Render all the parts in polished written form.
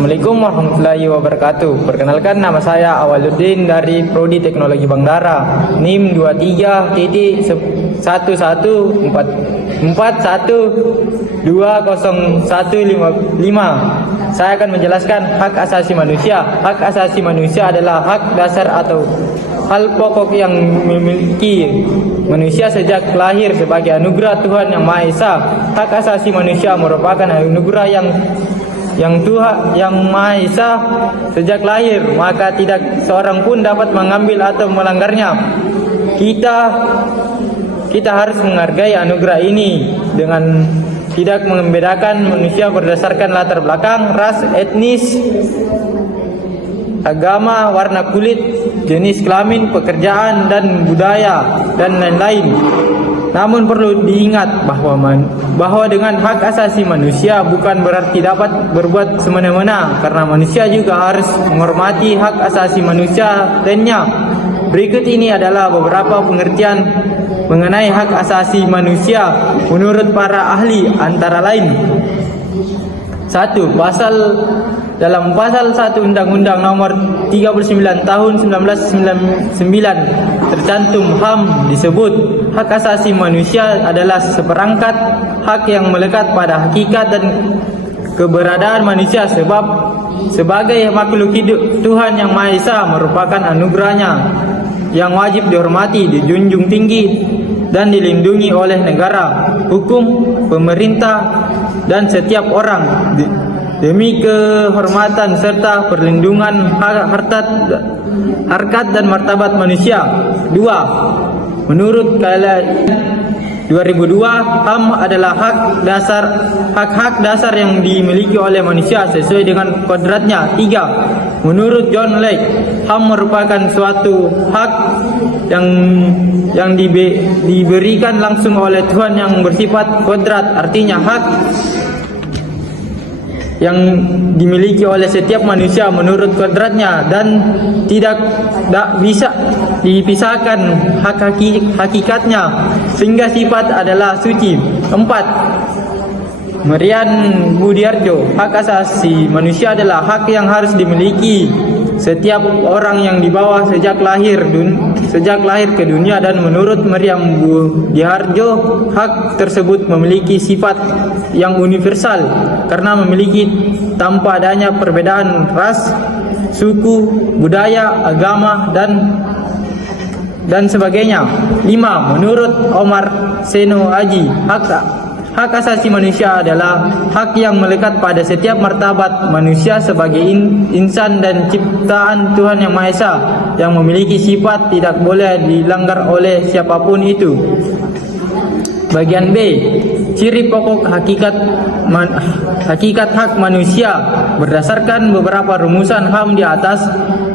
Assalamualaikum warahmatullahi wabarakatuh. Perkenalkan, nama saya Awaluddin dari Prodi Teknologi Bank Dara, NIM 23.11412115. Saya akan menjelaskan hak asasi manusia. Hak asasi manusia adalah hak dasar atau hal pokok yang memiliki manusia sejak lahir sebagai anugerah Tuhan Yang Maha Esa. Hak asasi manusia merupakan anugerah yang Tuhan Yang Maha Esa sejak lahir, maka tidak seorang pun dapat mengambil atau melanggarnya. Kita harus menghargai anugerah ini dengan tidak membedakan manusia berdasarkan latar belakang, ras, etnis, agama, warna kulit, jenis kelamin, pekerjaan, dan budaya, dan lain-lain. Namun perlu diingat bahwa dengan hak asasi manusia bukan berarti dapat berbuat semena-mena, karena manusia juga harus menghormati hak asasi manusia lainnya. Berikut ini adalah beberapa pengertian mengenai hak asasi manusia menurut para ahli, antara lain: 1. Dalam pasal 1 Undang-Undang Nomor 39 Tahun 1999 tercantum HAM disebut hak asasi manusia adalah seperangkat hak yang melekat pada hakikat dan keberadaan manusia, sebab sebagai makhluk hidup Tuhan Yang Maha Esa merupakan anugerahnya yang wajib dihormati, dijunjung tinggi, dan dilindungi oleh negara, hukum, pemerintah, dan setiap orang demi kehormatan serta perlindungan harkat dan martabat manusia. 2. Menurut KLI 2002, HAM adalah hak dasar yang dimiliki oleh manusia sesuai dengan kodratnya. 3. Menurut John Locke, HAM merupakan suatu hak yang diberikan langsung oleh Tuhan yang bersifat kodrat, artinya hak yang dimiliki oleh setiap manusia menurut kodratnya dan tidak bisa dipisahkan hakikatnya, sehingga sifat adalah suci. 4. Marian Budiarjo, hak asasi manusia adalah hak yang harus dimiliki setiap orang yang dibawa sejak lahir ke dunia, dan menurut Meriam Budiarjo hak tersebut memiliki sifat yang universal karena memiliki tanpa adanya perbedaan ras, suku, budaya, agama, dan sebagainya. 5. Menurut Omar Seno Aji, hak asasi manusia adalah hak yang melekat pada setiap martabat manusia sebagai insan dan ciptaan Tuhan Yang Maha Esa, yang memiliki sifat tidak boleh dilanggar oleh siapapun itu. Bagian B. Ciri pokok hakikat hak manusia. Berdasarkan beberapa rumusan HAM di atas,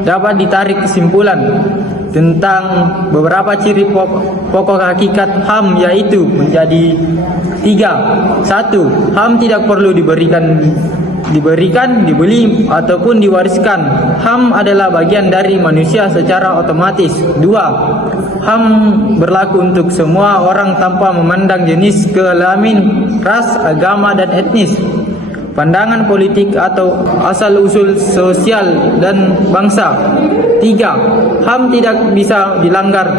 dapat ditarik kesimpulan tentang beberapa ciri pokok hakikat HAM, yaitu menjadi 3. 1. HAM tidak perlu diberikan, dibeli, ataupun diwariskan. HAM adalah bagian dari manusia secara otomatis. 2. HAM berlaku untuk semua orang tanpa memandang jenis kelamin, ras, agama, dan etnis, pandangan politik, atau asal-usul sosial dan bangsa. 3. HAM tidak bisa dilanggar.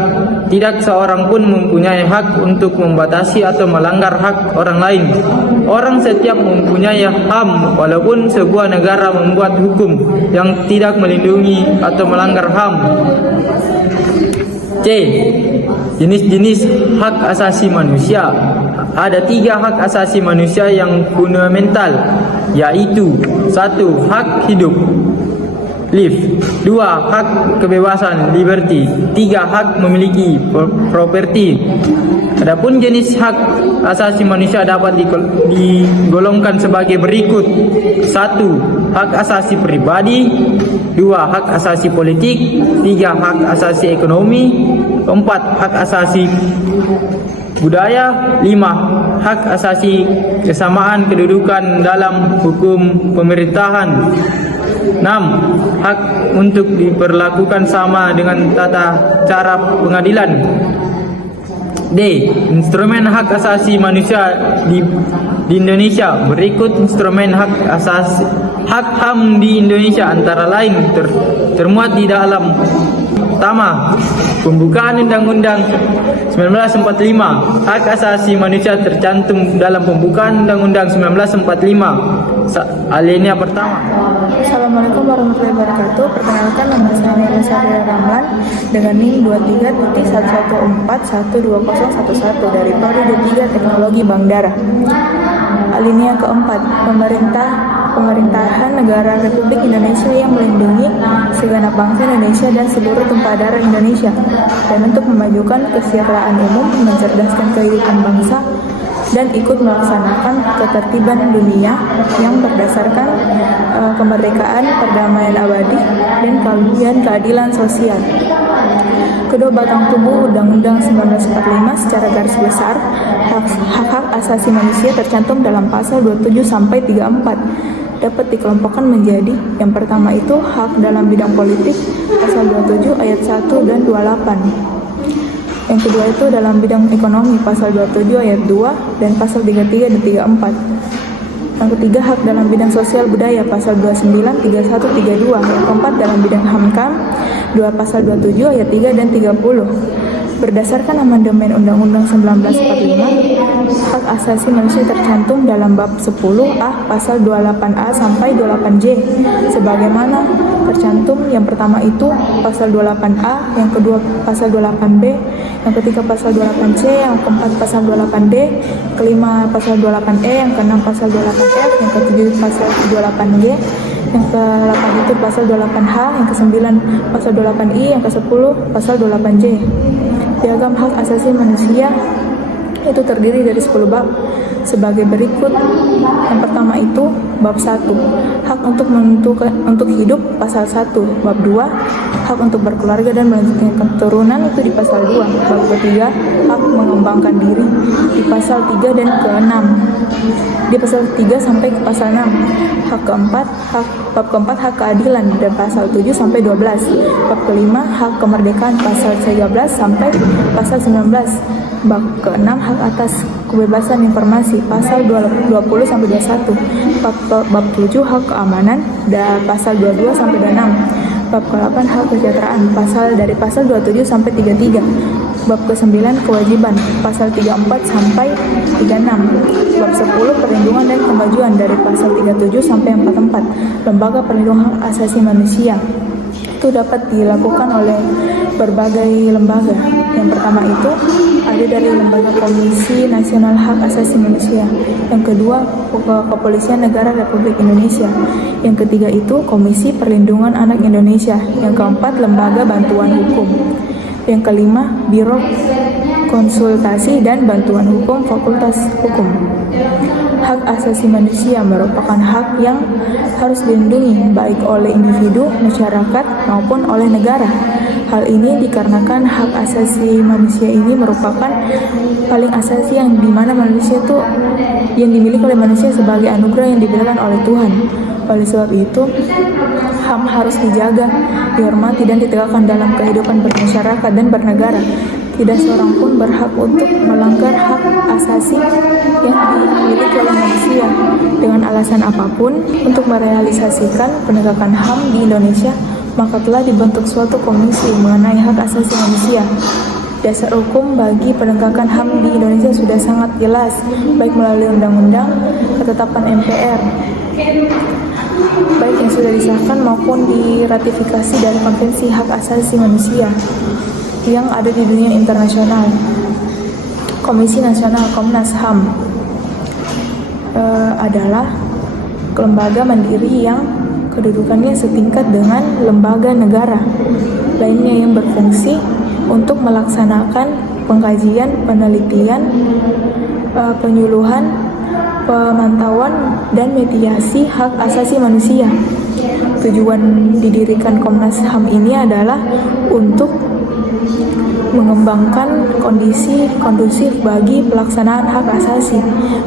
Tidak seorang pun mempunyai hak untuk membatasi atau melanggar hak orang lain. Orang setiap mempunyai HAM, walaupun sebuah negara membuat hukum yang tidak melindungi atau melanggar HAM. C. Jenis-jenis hak asasi manusia. Ada 3 hak asasi manusia yang fundamental, yaitu: 1. Hak hidup, life. 2. Hak kebebasan, liberty. 3. Hak memiliki, property. Adapun jenis hak asasi manusia dapat digolongkan sebagai berikut: 1. Hak asasi pribadi. 2. Hak asasi politik. 3. Hak asasi ekonomi. 4. Hak asasi budaya. 5. Hak asasi kesamaan kedudukan dalam hukum pemerintahan. 6. Hak untuk diperlakukan sama dengan tata cara pengadilan. D. Instrumen hak asasi manusia di Indonesia. Berikut instrumen hak Hak HAM di Indonesia antara lain termuat di dalam: pertama, pembukaan Undang-Undang 1945. Hak asasi manusia tercantum dalam pembukaan Undang-Undang 1945. Alinea pertama. Assalamualaikum warahmatullahi wabarakatuh. Perkenalkan, nama saya Nela Syahrial Ramlan dengan NIM 23.1141211 dari Prodi D3 Teknologi Bank Darah. Alinea keempat, pemerintahan negara Republik Indonesia yang melindungi segenap bangsa Indonesia dan seluruh tumpah darah Indonesia, dan untuk memajukan kesejahteraan umum, mencerdaskan kehidupan bangsa, dan ikut melaksanakan ketertiban dunia yang berdasarkan kemerdekaan, perdamaian abadi, dan keadilan sosial. Kedua batang tubuh Undang-Undang 1945 secara garis besar, hak-hak asasi manusia tercantum dalam pasal 27 sampai 34 dapat dikelompokkan menjadi: yang pertama itu hak dalam bidang politik, pasal 27 ayat 1 dan 28. Yang kedua itu dalam bidang ekonomi, pasal 27 ayat 2 dan pasal 33 dan 34. Yang ketiga, hak dalam bidang sosial budaya, pasal 29, 31, 32. Yang keempat, dalam bidang HAMKAM, pasal 27 ayat 3 dan 30. Berdasarkan amandemen Undang-Undang 1945, hak asasi manusia tercantum dalam bab 10A pasal 28A sampai 28J sebagaimana tercantum: yang pertama itu pasal 28A, yang kedua pasal 28B, yang ketiga pasal 28C, yang keempat pasal 28D, kelima pasal 28E, yang keenam pasal 28F, yang ketujuh pasal 28G, yang ke-8 itu pasal 28H, yang ke-9 pasal 28I, yang ke-10 pasal 28J. Piagam hak asasi manusia itu terdiri dari 10 bab sebagai berikut. Yang pertama itu bab 1, hak untuk hidup, pasal 1. Bab 2, hak untuk berkeluarga dan melanjutkan keturunan, itu di pasal 2. Bab ketiga, hak mengembangkan diri, di pasal 3 dan ke-6. Di pasal 3 sampai ke pasal 6. Bab keempat, hak keadilan, dan pasal 7 sampai 12. Bab kelima, hak kemerdekaan, pasal 13 sampai pasal 19. Bab ke-6, hak atas kebebasan informasi, pasal 20 sampai 21. Bab 7, hak keamanan, pasal 22 sampai 26. Bab ke-8, hak kesejahteraan, dari pasal 27 sampai 33. Bab ke-9, kewajiban, pasal 34 sampai 36. Bab 10, perlindungan dan kemajuan, dari pasal 37 sampai 44. Lembaga Perlindungan Hak Asasi Manusia itu dapat dilakukan oleh berbagai lembaga. Yang pertama itu ada dari lembaga Komisi Nasional Hak Asasi Manusia. Yang kedua, Kepolisian Negara Republik Indonesia. Yang ketiga itu Komisi Perlindungan Anak Indonesia. Yang keempat, Lembaga Bantuan Hukum. Yang kelima, Biro Konsultasi dan Bantuan Hukum Fakultas Hukum. Hak asasi manusia merupakan hak yang harus dilindungi baik oleh individu, masyarakat, maupun oleh negara. Hal ini dikarenakan hak asasi manusia ini merupakan paling asasi yang dimana manusia itu yang dimiliki oleh manusia sebagai anugerah yang diberikan oleh Tuhan. Oleh sebab itu, HAM harus dijaga, dihormati, dan ditegakkan dalam kehidupan bermasyarakat dan bernegara. Tidak seorang pun berhak untuk melanggar hak asasi yang dimiliki oleh manusia dengan alasan apapun. Untuk merealisasikan penegakan HAM di Indonesia, maka telah dibentuk suatu komisi mengenai hak asasi manusia. Dasar hukum bagi penegakan HAM di Indonesia sudah sangat jelas, baik melalui undang-undang, ketetapan MPR, baik yang sudah disahkan maupun diratifikasi dari Konvensi Hak Asasi Manusia yang ada di dunia internasional. Komisi Nasional Komnas HAM adalah lembaga mandiri yang kedudukannya setingkat dengan lembaga negara lainnya yang berfungsi untuk melaksanakan pengkajian, penelitian, penyuluhan, pemantauan, dan mediasi hak asasi manusia. Tujuan didirikan Komnas HAM ini adalah untuk mengembangkan kondisi kondusif bagi pelaksanaan hak asasi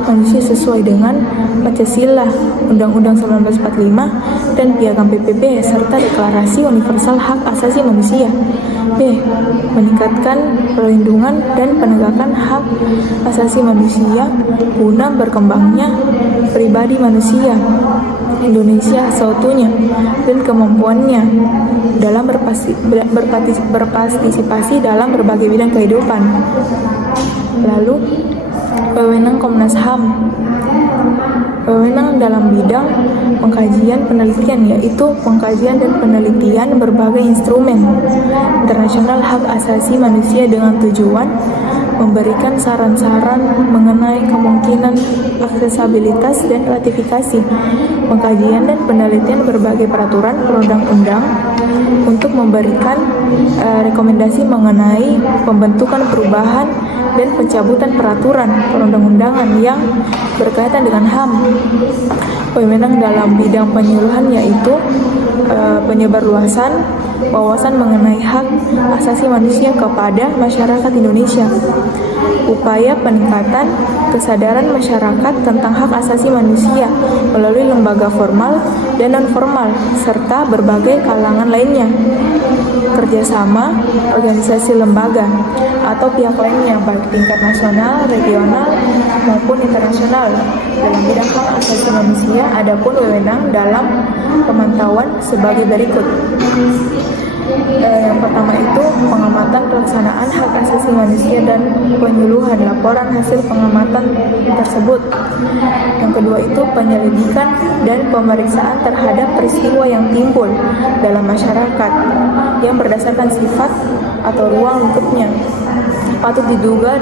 manusia sesuai dengan Pancasila, Undang-Undang 1945, dan Piagam PBB serta Deklarasi Universal Hak Asasi Manusia. B. Meningkatkan perlindungan dan penegakan hak asasi manusia guna berkembangnya pribadi manusia Indonesia seutuhnya dan kemampuannya dalam berpartisipasi dalam berbagai bidang kehidupan. Lalu, wewenang Komnas HAM. Wewenang dalam bidang pengkajian penelitian, yaitu pengkajian dan penelitian berbagai instrumen internasional hak asasi manusia dengan tujuan memberikan saran-saran mengenai kemungkinan aksesibilitas dan ratifikasi pengkajian dan penelitian berbagai peraturan perundang-undang untuk memberikan rekomendasi mengenai pembentukan perubahan dan pencabutan peraturan perundang-undangan yang berkaitan dengan HAM. Wewenang dalam bidang penyuluhan yaitu penyebarluasan wawasan mengenai hak asasi manusia kepada masyarakat Indonesia. Upaya peningkatan kesadaran masyarakat tentang hak asasi manusia melalui lembaga formal dan non-formal serta berbagai kalangan lainnya. Kerjasama organisasi lembaga atau pihak lainnya baik tingkat nasional, regional maupun internasional dalam bidang hak asasi manusia. Adapun wewenang dalam pemantauan sebagai berikut. Yang pertama itu pengamatan pelaksanaan hak asasi manusia dan penyuluhan laporan hasil pengamatan tersebut. Yang kedua itu penyelidikan dan pemeriksaan terhadap peristiwa yang timbul dalam masyarakat yang berdasarkan sifat atau ruang lingkupnya patut diduga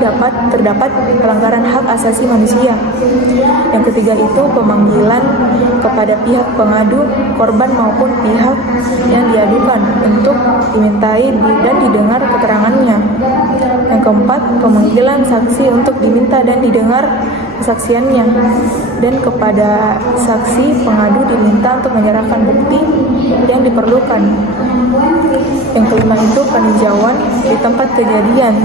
terdapat pelanggaran hak asasi manusia. Yang ketiga itu pemanggilan kepada pihak pengadu, korban maupun pihak yang diadukan untuk dimintai dan didengar keterangannya. Yang keempat, pemanggilan saksi untuk diminta dan didengar kesaksiannya, dan kepada saksi pengadu diminta untuk menyerahkan bukti yang diperlukan. Yang kelima itu peninjauan di tempat kejadian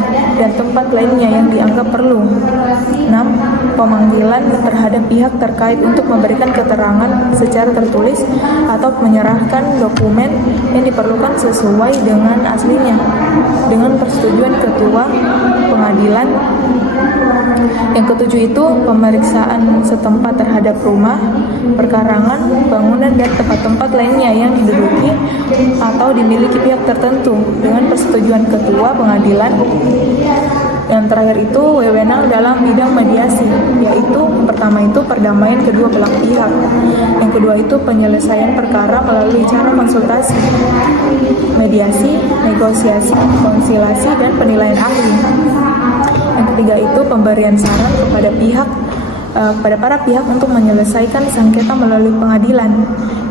dan tempat lainnya yang dianggap perlu. 6. Pemanggilan terhadap pihak terkait untuk memberikan keterangan secara tertulis atau menyerahkan dokumen yang diperlukan sesuai dengan aslinya dengan persetujuan ketua pengadilan. Yang ketujuh itu pemeriksaan setempat terhadap rumah, perkarangan, bangunan, dan tempat-tempat lainnya yang diduduki atau dimiliki pihak tertentu dengan persetujuan ketua pengadilan. Yang terakhir itu wewenang dalam bidang mediasi, yaitu pertama itu perdamaian kedua belah pihak. Yang kedua itu penyelesaian perkara melalui cara konsultasi, mediasi, negosiasi, konsilasi, dan penilaian ahli. Yang ketiga itu pemberian saran kepada para pihak untuk menyelesaikan sengketa melalui pengadilan.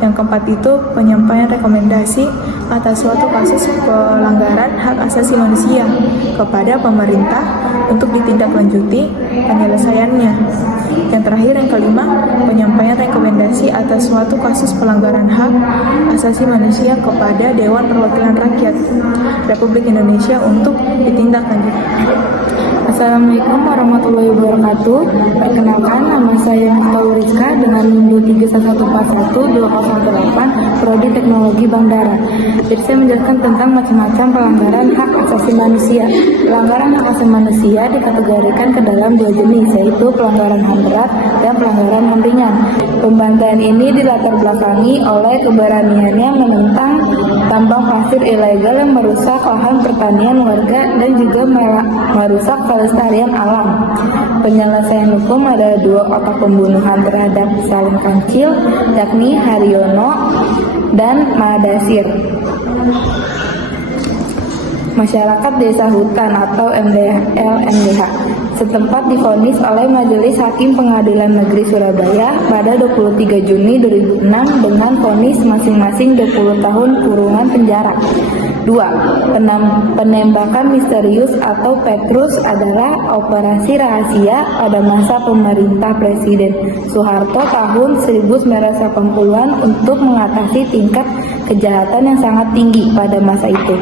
Yang keempat itu penyampaian rekomendasi atas suatu kasus pelanggaran hak asasi manusia kepada pemerintah untuk ditindaklanjuti penyelesaiannya. Yang terakhir, yang kelima, penyampaian rekomendasi atas suatu kasus pelanggaran hak asasi manusia kepada Dewan Perwakilan Rakyat Republik Indonesia untuk ditindaklanjuti. Assalamualaikum warahmatullahi wabarakatuh. Perkenalkan, nama saya Nurul Rizka dengan NIM 311412008 Prodi Teknologi Bandara. Jadi saya menjelaskan tentang macam-macam pelanggaran hak asasi manusia. Pelanggaran hak asasi manusia dikategorikan ke dalam dua jenis, yaitu pelanggaran HAM berat dan pelanggaran HAM ringan. Pembantaian ini dilatar belakangi oleh keberaniannya menentang tambang pasir ilegal yang merusak lahan pertanian warga dan juga merusak kelestarian alam. Penyelesaian hukum ada dua kotak pembunuhan terhadap Salim Kancil, yakni Haryono dan Madasir. Masyarakat Desa Hutan atau MDH setempat divonis oleh Majelis Hakim Pengadilan Negeri Surabaya pada 23 Juni 2006 dengan vonis masing-masing 20 tahun kurungan penjara. 2. Penembakan misterius atau Petrus adalah operasi rahasia pada masa pemerintah Presiden Soeharto tahun 1980-an untuk mengatasi tingkat kejahatan yang sangat tinggi pada masa itu.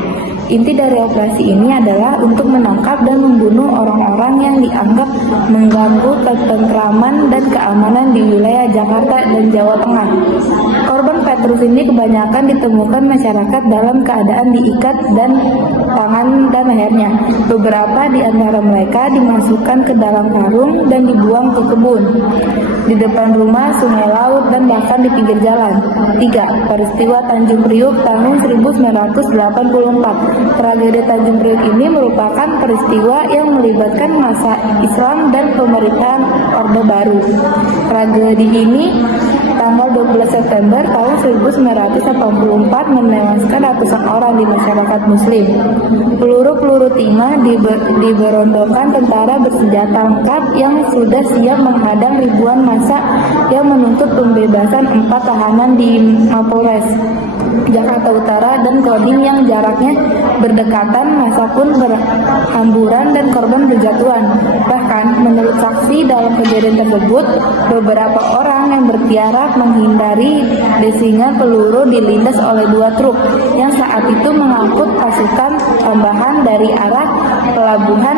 Inti dari operasi ini adalah untuk menangkap dan membunuh orang-orang yang dianggap mengganggu ketentraman dan keamanan di wilayah Jakarta dan Jawa Tengah. Korban Petrus ini kebanyakan ditemukan masyarakat dalam keadaan diikat dan tangan dan lehernya. Beberapa di antara mereka dimasukkan ke dalam karung dan dibuang ke kebun, di depan rumah, sungai, laut, dan bahkan di pinggir jalan. 3. Peristiwa Tanjung Priuk tahun 1984. Tragedi Tanjung Priuk ini merupakan peristiwa yang melibatkan massa Islam dan pemerintahan Orde Baru. Tragedi ini tanggal 12 September tahun 1984 menewaskan ratusan orang di masyarakat Muslim. Peluru-peluru timah diberondongkan tentara bersenjata lengkap yang sudah siap menghadang ribuan massa yang menuntut pembebasan 4 tahanan di Mapolres Jakarta Utara dan Kodim yang jaraknya berdekatan. Massa pun berhamburan dan korban berjatuhan. Bahkan menurut saksi dalam kejadian tersebut, beberapa orang yang bertiarap menghindari desingan peluru dilindas oleh 2 truk yang saat itu mengangkut pasukan tambahan dari arah pelabuhan.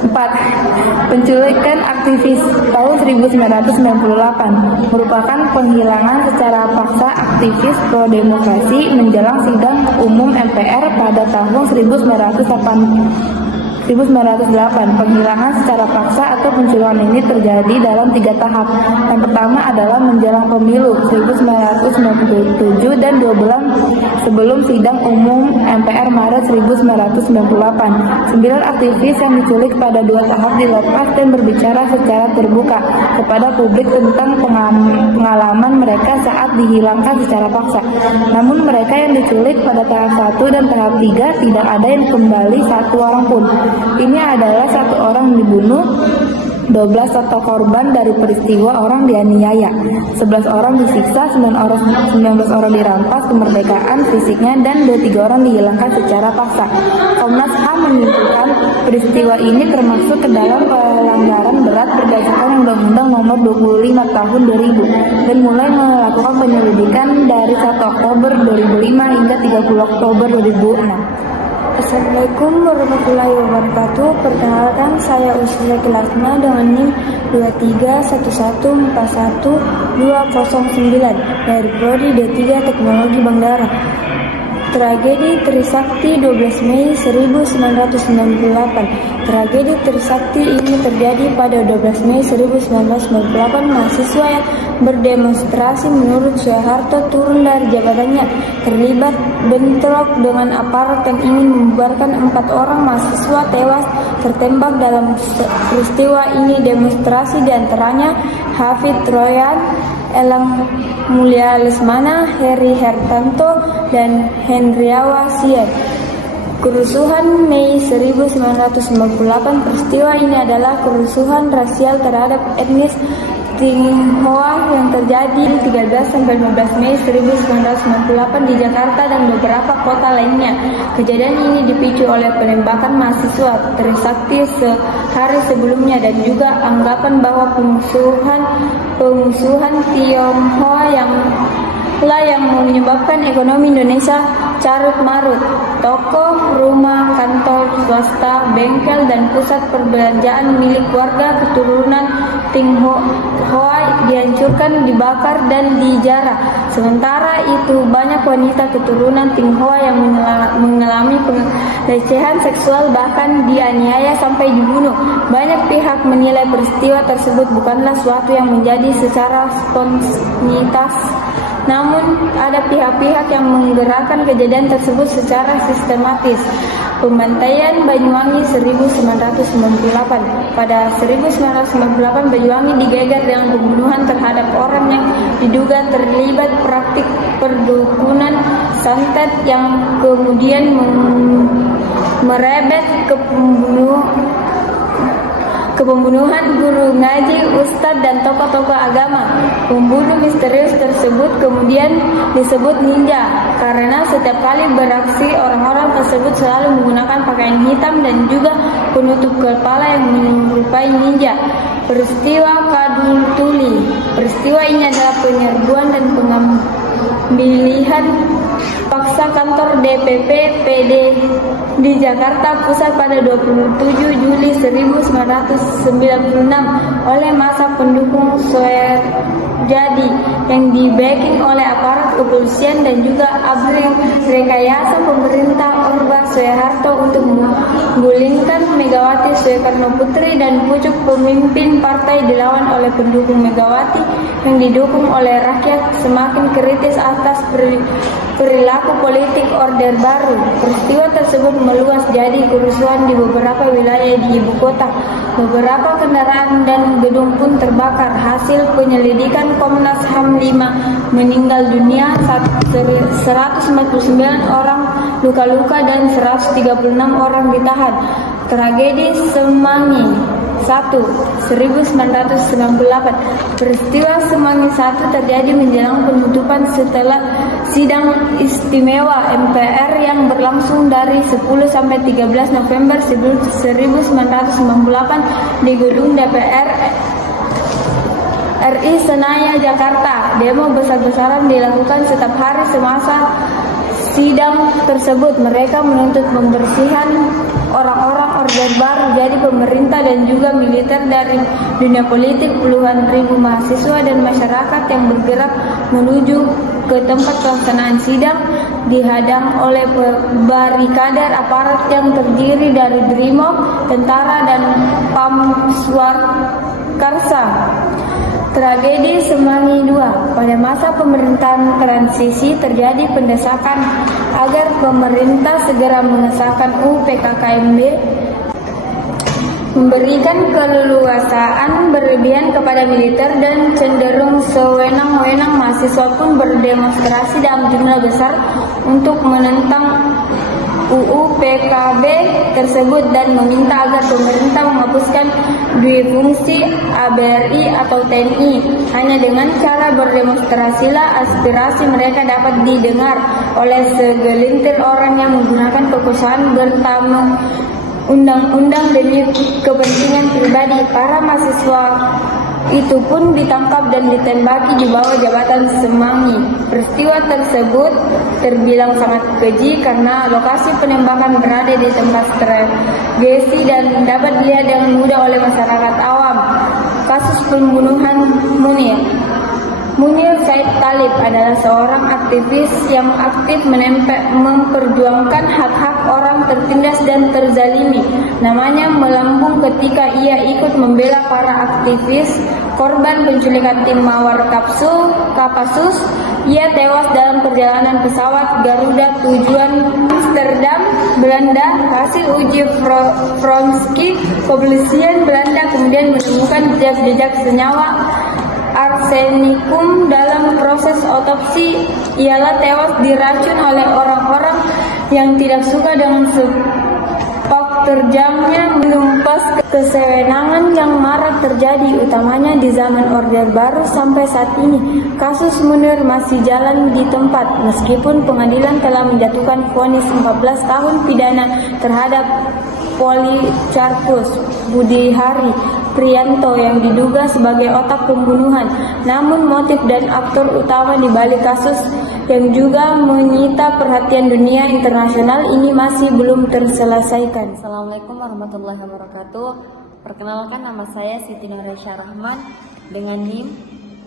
4. Penculikan aktivis tahun 1998 merupakan penghilangan secara paksa aktivis pro-demokrasi menjelang sidang umum MPR pada tahun 1908. Penghilangan secara paksa atau penculikan ini terjadi dalam 3 tahap. Yang pertama adalah menjelang pemilu 1997 dan 2 bulan sebelum sidang umum MPR Maret 1998. 9 aktivis yang diculik pada 2 tahap dilepas dan berbicara secara terbuka kepada publik tentang pengalaman mereka saat dihilangkan secara paksa. Namun mereka yang diculik pada tahap 1 dan tahap 3 tidak ada yang kembali 1 orang pun. Ini adalah 1 orang dibunuh, 12 total korban dari peristiwa orang dianiaya, 11 orang disiksa, 19 orang dirampas kemerdekaan fisiknya, dan 23 orang dihilangkan secara paksa. Komnas HAM menyimpulkan peristiwa ini termasuk ke dalam pelanggaran berat berdasarkan Undang-Undang Nomor 25 Tahun 2000 dan mulai melakukan penyelidikan dari 1 Oktober 2005 hingga 30 Oktober 2006. Assalamualaikum warahmatullahi wabarakatuh. Perkenalkan, saya Usia Kelasna dengan NIM 231414209 dari Prodi D3 Teknologi Bandara. Tragedi Trisakti 12 Mei 1998. Tragedi Trisakti ini terjadi pada 12 Mei 1998. Mahasiswa yang berdemonstrasi menurut Soeharto turun dari jabatannya, terlibat bentrok dengan aparat yang ingin membubarkan. 4 orang mahasiswa tewas tertembak dalam peristiwa ini. Demonstrasi diantaranya Hafid Royan, Elang Mulia Lesmana, Heri Hertanto, dan Hendriawa Sier. Kerusuhan Mei 1998. Peristiwa ini adalah kerusuhan rasial terhadap etnis Tionghoa yang terjadi 13-15 Mei 1998 di Jakarta dan beberapa kota lainnya. Kejadian ini dipicu oleh penembakan mahasiswa Trisakti sehari sebelumnya dan juga anggapan bahwa pengusuhan Tionghoa yang menyebabkan ekonomi Indonesia carut marut. Toko, rumah, kantor swasta, bengkel, dan pusat perbelanjaan milik warga keturunan Tionghoa dihancurkan, dibakar, dan dijarah. Sementara itu, banyak wanita keturunan Tionghoa yang mengalami pelecehan seksual, bahkan dianiaya sampai dibunuh. Banyak pihak menilai peristiwa tersebut bukanlah suatu yang menjadi secara spontanitas. Namun, ada pihak-pihak yang menggerakkan kejadian tersebut secara sistematis. Pembantaian Banyuwangi 1998. Pada 1998, Banyuwangi digeger dengan pembunuhan terhadap orang yang diduga terlibat praktik perdukunan santet yang kemudian merebet ke pembunuhan guru ngaji, ustadz, dan tokoh-tokoh agama. Pembunuh misterius tersebut kemudian disebut ninja karena setiap kali beraksi orang-orang tersebut selalu menggunakan pakaian hitam dan juga penutup kepala yang menyerupai ninja. Peristiwa Kadul Tuli. Peristiwa ini adalah penyerbuan dan pemilihan paksa kantor DPP PD di Jakarta Pusat pada 27 Juli 1996 oleh massa pendukung Soeharto yang di-backing oleh aparat kepolisian dan juga abri rekayasa pemerintah Orba Soeharto untuk menggulingkan Megawati Soekarno Putri dan pucuk pemimpin partai dilawan oleh pendukung Megawati yang didukung oleh rakyat semakin kritis atas perilaku politik Orde Baru. Peristiwa tersebut meluas jadi kerusuhan di beberapa wilayah di ibu kota. Beberapa kendaraan dan gedung pun terbakar. Hasil penyelidikan Komnas HAM 5 meninggal dunia, 149 orang luka-luka dan 136 orang ditahan. Tragedi Semanggi 1, 1998. Peristiwa Semanggi 1 terjadi menjelang penutupan setelah sidang istimewa MPR yang berlangsung dari 10 sampai 13 November 1998 di gedung DPR RI Senayan, Jakarta. Demo besar-besaran dilakukan setiap hari semasa sidang tersebut. Mereka menuntut pembersihan orang-orang Orde Baru jadi pemerintah dan juga militer dari dunia politik. Puluhan ribu mahasiswa dan masyarakat yang bergerak menuju ke tempat pelaksanaan sidang dihadang oleh barikade aparat yang terdiri dari Brimob, tentara dan Pamswakarsa. Tragedi Semanggi II. Pada masa pemerintahan transisi terjadi pendesakan agar pemerintah segera mengesahkan UU PKKMB, memberikan keleluasaan berlebihan kepada militer dan cenderung sewenang-wenang. Mahasiswa pun berdemonstrasi dalam jumlah besar untuk menentang UU PKB tersebut dan meminta agar pemerintah menghapuskan duifungsi ABRI atau TNI. Hanya dengan cara berdemonstrasilah aspirasi mereka dapat didengar oleh segelintir orang yang menggunakan kekuasaan bertamu undang-undang demi kepentingan pribadi. Para mahasiswa itu pun ditangkap dan ditembaki di bawah jabatan Semanggi. Peristiwa tersebut terbilang sangat keji karena lokasi penembakan berada di tempat strategis dan dapat dilihat dengan mudah oleh masyarakat awam. Kasus pembunuhan Munir Said Talib adalah seorang aktivis yang aktif memperjuangkan hak-hak orang tertindas dan terzalimi. Namanya melambung ketika ia ikut membela para aktivis korban penculikan tim Mawar Kopassus. Ia tewas dalam perjalanan pesawat Garuda tujuan Amsterdam, Belanda. Hasil uji forensik kepolisian Belanda kemudian menemukan jejak senyawa arsenikum dalam proses otopsi. Ialah tewas diracun oleh orang-orang yang tidak suka dengan sepak terjangnya menumpas kesewenangan yang marak terjadi utamanya di zaman Orde Baru sampai saat ini. Kasus Munir masih jalan di tempat meskipun pengadilan telah menjatuhkan vonis 14 tahun pidana terhadap Polikarpus Budihari Prianto yang diduga sebagai otak pembunuhan. Namun motif dan aktor utama di balik kasus yang juga menyita perhatian dunia internasional ini masih belum terselesaikan. Assalamualaikum warahmatullahi wabarakatuh. Perkenalkan, nama saya Siti Nuresya Rahman dengan NIM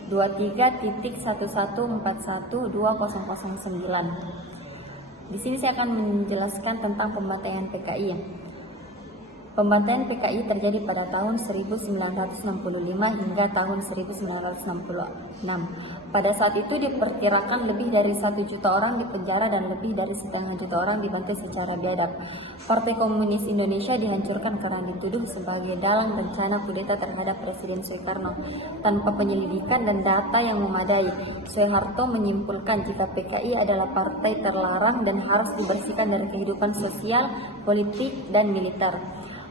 23.11412009. Di sini saya akan menjelaskan tentang pembantaian PKI. Pembantaian PKI terjadi pada tahun 1965 hingga tahun 1966. Pada saat itu diperkirakan lebih dari 1 juta orang dipenjara dan lebih dari 1,5 juta orang dibantai secara biadab. Partai Komunis Indonesia dihancurkan karena dituduh sebagai dalang rencana kudeta terhadap Presiden Soekarno. Tanpa penyelidikan dan data yang memadai, Soeharto menyimpulkan jika PKI adalah partai terlarang dan harus dibersihkan dari kehidupan sosial, politik, dan militer.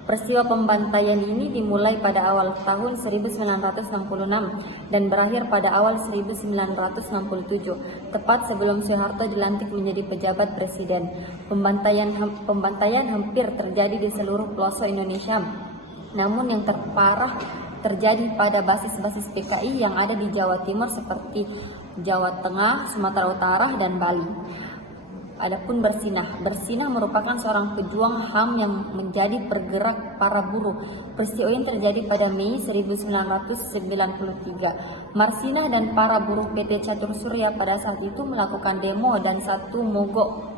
Peristiwa pembantaian ini dimulai pada awal tahun 1966 dan berakhir pada awal 1967, tepat sebelum Soeharto dilantik menjadi pejabat presiden. Pembantaian hampir terjadi di seluruh pelosok Indonesia, namun yang terparah terjadi pada basis-basis PKI yang ada di Jawa Timur seperti Jawa Tengah, Sumatera Utara, dan Bali. Adapun Bersinah. Bersinah merupakan seorang pejuang HAM yang menjadi pergerak para buruh. Peristiwa ini terjadi pada Mei 1993. Marsinah dan para buruh PT Catur Surya pada saat itu melakukan demo dan satu mogok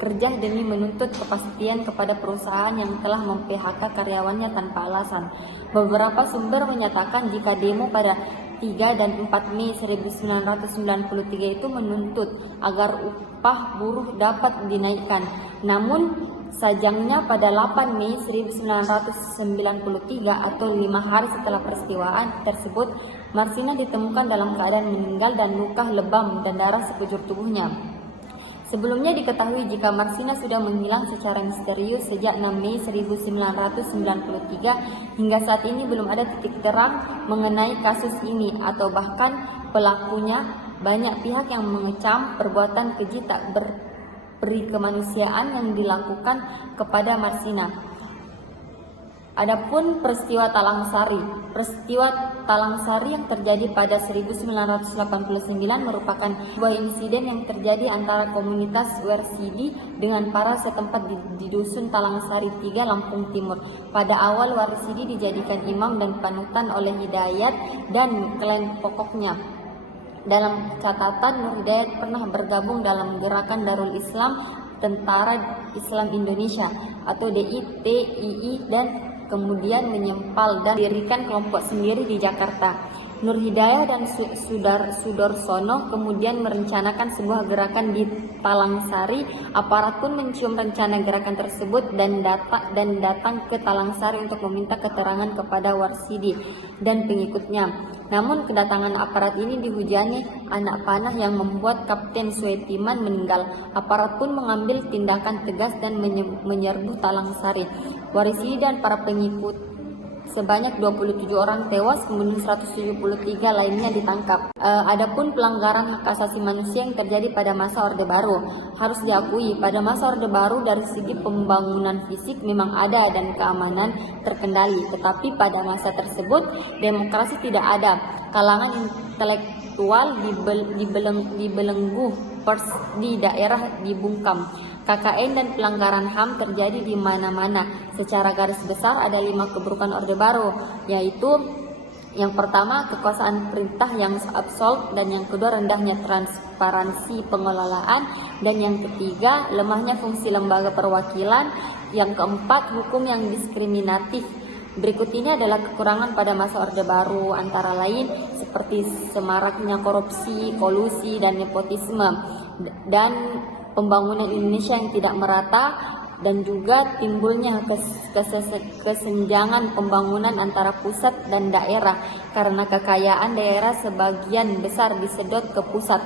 kerja demi menuntut kepastian kepada perusahaan yang telah mem-PHK karyawannya tanpa alasan. Beberapa sumber menyatakan jika demo pada 3 dan 4 Mei 1993 itu menuntut agar upah buruh dapat dinaikkan. Namun sajangnya pada 8 Mei 1993 atau 5 hari setelah peristiwaan tersebut, Marsinah ditemukan dalam keadaan meninggal dan luka lebam dan darah sekujur tubuhnya. Sebelumnya diketahui jika Marsinah sudah menghilang secara misterius sejak 6 Mei 1993 hingga saat ini belum ada titik terang mengenai kasus ini atau bahkan pelakunya. Banyak pihak yang mengecam perbuatan keji tak berperi kemanusiaan yang dilakukan kepada Marsinah. Adapun peristiwa Talangsari. Peristiwa Talangsari yang terjadi pada 1989 merupakan sebuah insiden yang terjadi antara komunitas Warsidi dengan para setempat di Dusun Talangsari 3, Lampung Timur. Pada awal Warsidi dijadikan imam dan panutan oleh Hidayat dan klien pokoknya. Dalam catatan, Nur Hidayat pernah bergabung dalam gerakan Darul Islam Tentara Islam Indonesia atau DITII dan kemudian menyempal dan dirikan kelompok sendiri di Jakarta. Nur Hidayah dan Sudarsono kemudian merencanakan sebuah gerakan di Talangsari. Aparat pun mencium rencana gerakan tersebut dan datang ke Talangsari untuk meminta keterangan kepada Warsidi dan pengikutnya. Namun kedatangan aparat ini dihujani anak panah yang membuat Kapten Suetiman meninggal. Aparat pun mengambil tindakan tegas dan menyerbu Talangsari. Warsidi dan para pengikut sebanyak 27 orang tewas, kemudian 173 lainnya ditangkap. Adapun pelanggaran hak asasi manusia yang terjadi pada masa Orde Baru, harus diakui pada masa Orde Baru dari segi pembangunan fisik memang ada dan keamanan terkendali, tetapi pada masa tersebut demokrasi tidak ada. Kalangan intelektual dibelenggu, pers di daerah dibungkam. KKN dan pelanggaran HAM terjadi di mana-mana. Secara garis besar ada 5 keburukan Orde Baru, yaitu yang pertama kekuasaan perintah yang absolut, dan yang kedua rendahnya transparansi pengelolaan, dan yang ketiga lemahnya fungsi lembaga perwakilan, yang keempat hukum yang diskriminatif. Berikut ini adalah kekurangan pada masa Orde Baru, antara lain seperti semaraknya korupsi, kolusi, dan nepotisme, dan pembangunan Indonesia yang tidak merata, dan juga timbulnya kesenjangan pembangunan antara pusat dan daerah karena kekayaan daerah sebagian besar disedot ke pusat,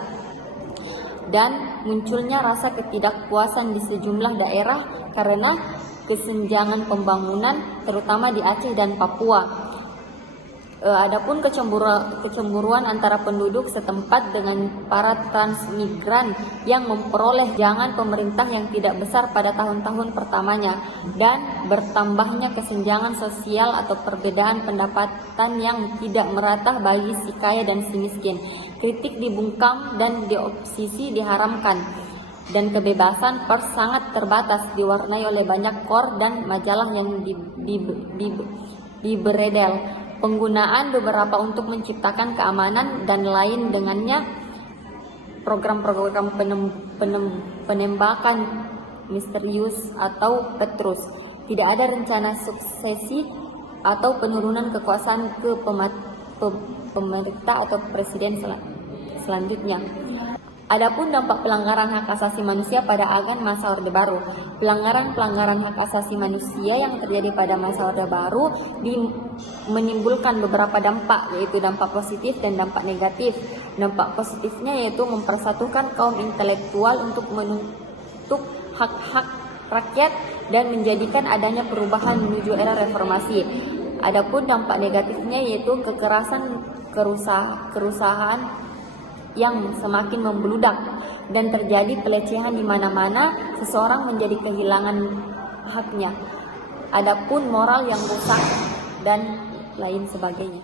dan munculnya rasa ketidakpuasan di sejumlah daerah karena kesenjangan pembangunan terutama di Aceh dan Papua. Adapun kecemburuan antara penduduk setempat dengan para transmigran yang memperoleh jangan pemerintah yang tidak besar pada tahun-tahun pertamanya, dan bertambahnya kesenjangan sosial atau perbedaan pendapatan yang tidak merata bagi si kaya dan si miskin. Kritik dibungkam dan diopsisi diharamkan, dan kebebasan pers sangat terbatas, diwarnai oleh banyak kor dan majalah yang diberedel. Penggunaan beberapa untuk menciptakan keamanan dan lain dengannya, program-program penembakan misterius atau petrus. Tidak ada rencana suksesi atau penurunan kekuasaan ke pemerintah atau presiden selanjutnya. Adapun dampak pelanggaran hak asasi manusia pada agan masa Orde Baru. Pelanggaran hak asasi manusia yang terjadi pada masa Orde Baru menimbulkan beberapa dampak, yaitu dampak positif dan dampak negatif. Dampak positifnya yaitu mempersatukan kaum intelektual untuk menuntut hak-hak rakyat dan menjadikan adanya perubahan menuju era reformasi. Adapun dampak negatifnya yaitu kekerasan, kerusahaan yang semakin membludak dan terjadi pelecehan di mana-mana, seseorang menjadi kehilangan haknya. Adapun moral yang rusak dan lain sebagainya.